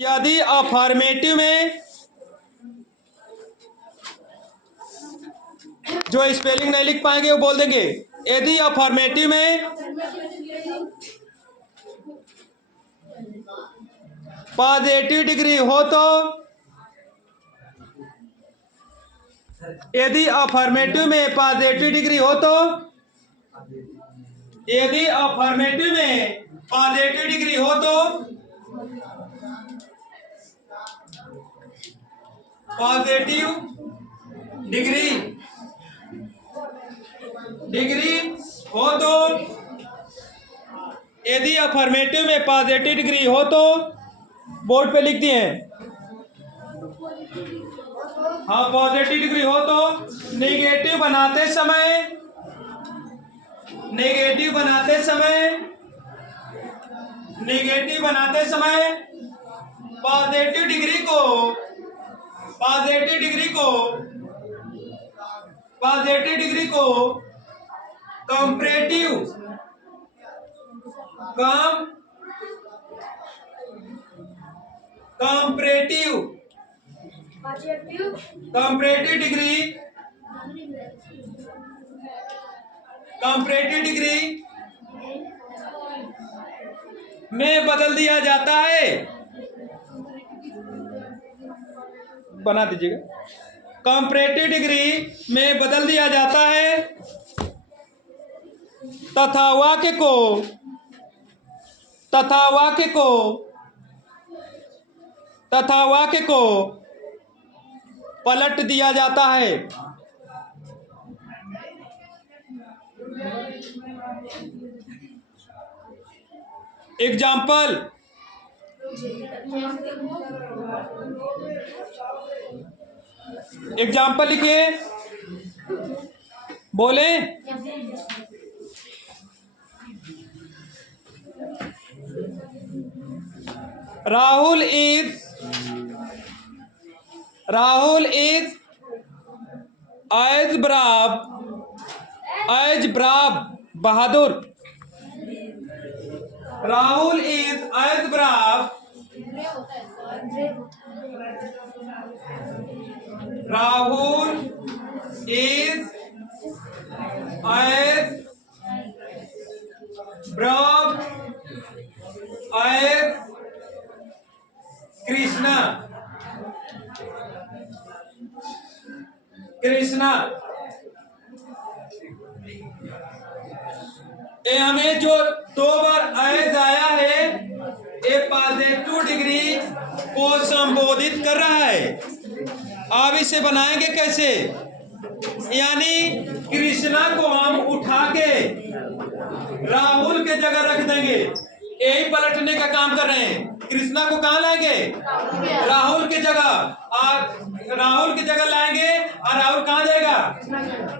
यदि अफर्मेटिव में जो स्पेलिंग नहीं लिख पाएंगे वो बोल देंगे। यदि अफर्मेटिव में पॉजिटिव डिग्री हो तो, यदि अफर्मेटिव में पॉजिटिव डिग्री हो तो, यदि अफर्मेटिव में पॉजिटिव डिग्री हो तो पॉजिटिव डिग्री हो तो, यदि अफर्मेटिव में पॉजिटिव डिग्री हो तो बोर्ड पे लिख दिए हैं। हाँ, पॉजिटिव डिग्री हो तो नेगेटिव बनाते समय पॉजिटिव डिग्री को कंपैरेटिव डिग्री में बदल दिया जाता है। बना दीजिएगा। कंपैरेटिव डिग्री में बदल दिया जाता है तथा वाक्य को पलट दिया जाता है। एग्जाम्पल, लिखिए, बोले। राहुल इज एज ब्राव बहादुर। Rahul is as brave as Krishna. ये हमें जो दो बार एज आया है, ये पॉजिटिव डिग्री को संबोधित कर रहा है। अब इसे बनाएंगे कैसे? यानी कृष्णा को हम उठा के राहुल के जगह रख देंगे। यही पलटने का काम कर रहे हैं। कृष्णा को कहाँ लाएंगे? राहुल की जगह। और राहुल की जगह लाएंगे और राहुल कहाँ जाएगा?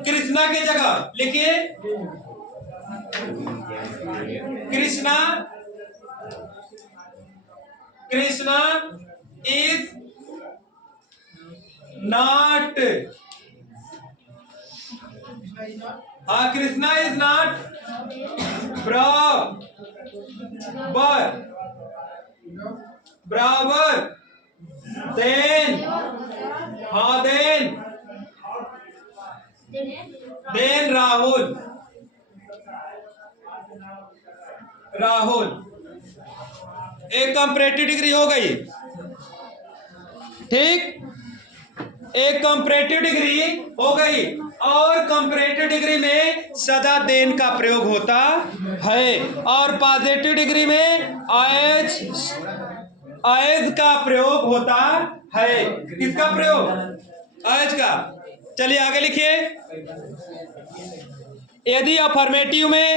कृष्णा की जगह। लिखिए, Krishna is not, Krishna is not बराबर देन राहुल। एक कंपैरेटिव डिग्री हो गई, ठीक। एक कंपैरेटिव डिग्री हो गई। और कंपैरेटिव डिग्री में सदा देन का प्रयोग होता है और पॉजिटिव डिग्री में एज का प्रयोग होता है। किसका प्रयोग? एज का। चलिए आगे लिखिए। यदि अफर्मेटिव में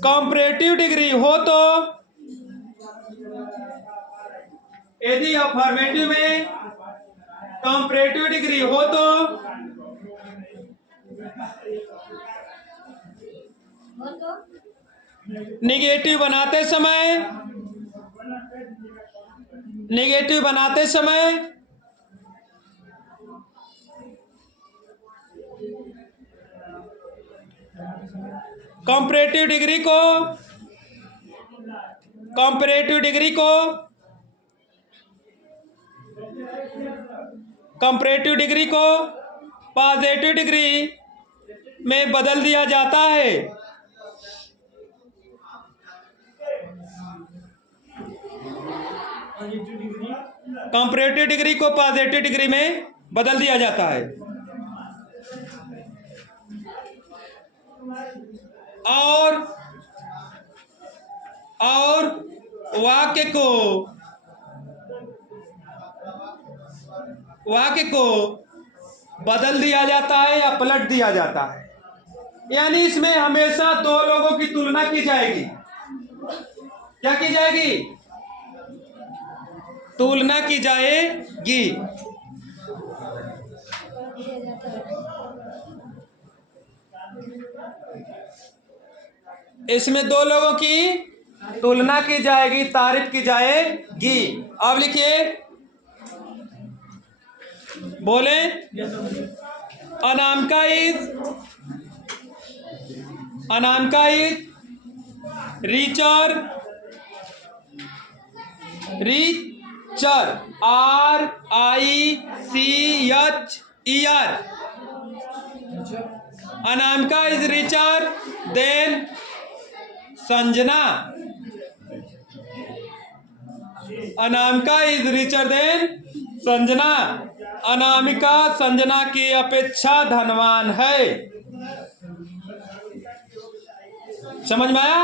कंपैरेटिव डिग्री हो तो, यदि अफर्मेटिव में कंपैरेटिव डिग्री हो तो नेगेटिव बनाते समय कंपैरेटिव डिग्री को पॉजिटिव डिग्री में बदल दिया जाता है। कंपैरेटिव डिग्री को पॉजिटिव डिग्री में बदल दिया जाता है। और वाक्य को बदल दिया जाता है या पलट दिया जाता है। यानी इसमें हमेशा दो लोगों की तुलना की जाएगी। क्या की जाएगी? तुलना की जाएगी। इसमें दो लोगों की तुलना की जाएगी, तारीफ की जाएगी। अब लिखिए, बोले, Anamika is richer RICHER। Anamika is richer than Sanjana. Anamika is richer than Sanjana. Anamika Sanjana की अपेक्षा धनवान है। समझ में आया?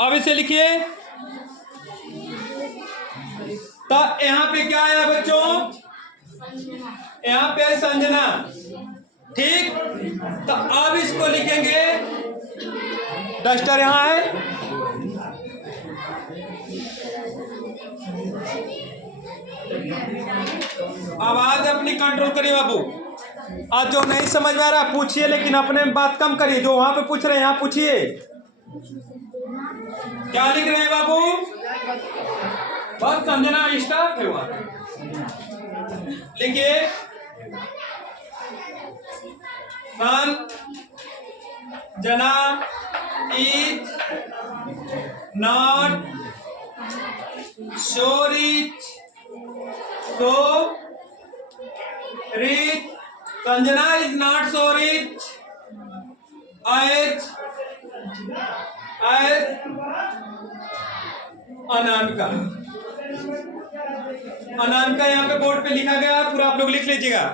अब इसे लिखिए। तो यहां पे क्या आया बच्चों? यहां पे संजना, ठीक। तो अब इसको लिखेंगे, डस्टर यहां है, आवाज अपनी कंट्रोल करिए बाबू। आज जो नहीं समझ में आ रहा पूछिए, लेकिन अपने में बात कम करिए। जो वहां पे पूछ रहे हैं यहां पूछिए। क्या लिख रहे हैं बाबू? बस संजना स्टार्ट है वहां। लिखिए, Sanjana is not so rich, Sanjana is not so rich as Anamika. Anamika यहाँ पे बोर्ड पे लिखा गया, पूरा आप लोग लिख लीजिएगा।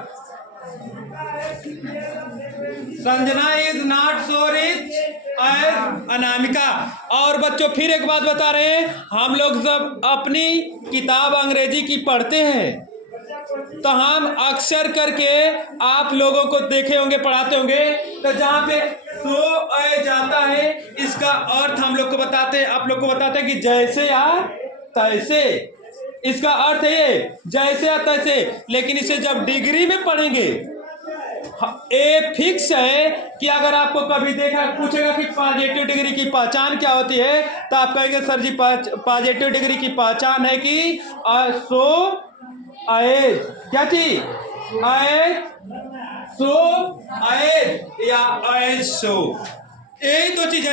Sanjana is not so rich as Anamika. और बच्चों फिर एक बात बता रहे हैं, हम लोग जब अपनी किताब अंग्रेजी की पढ़ते हैं तो हम अक्सर करके आप लोगों को देखे होंगे, पढ़ाते होंगे, तो जहाँ पे सो ए जाता है इसका अर्थ हम लोग को बताते हैं, आप लोग को बताते हैं कि जैसे या तैसे। इसका अर्थ है ये, जैसे या तैसे। लेकिन इसे जब डिग्री में पढ़ेंगे, ए फिक्स है कि अगर आपको कभी देखा पूछेगा कि पॉजिटिव डिग्री की पहचान क्या होती है, तो आप कहेंगे सर जी पॉजिटिव डिग्री की पहचान है कि सो एज, क्या चीज? एज सो एज या एज सो, यही दो चीज है।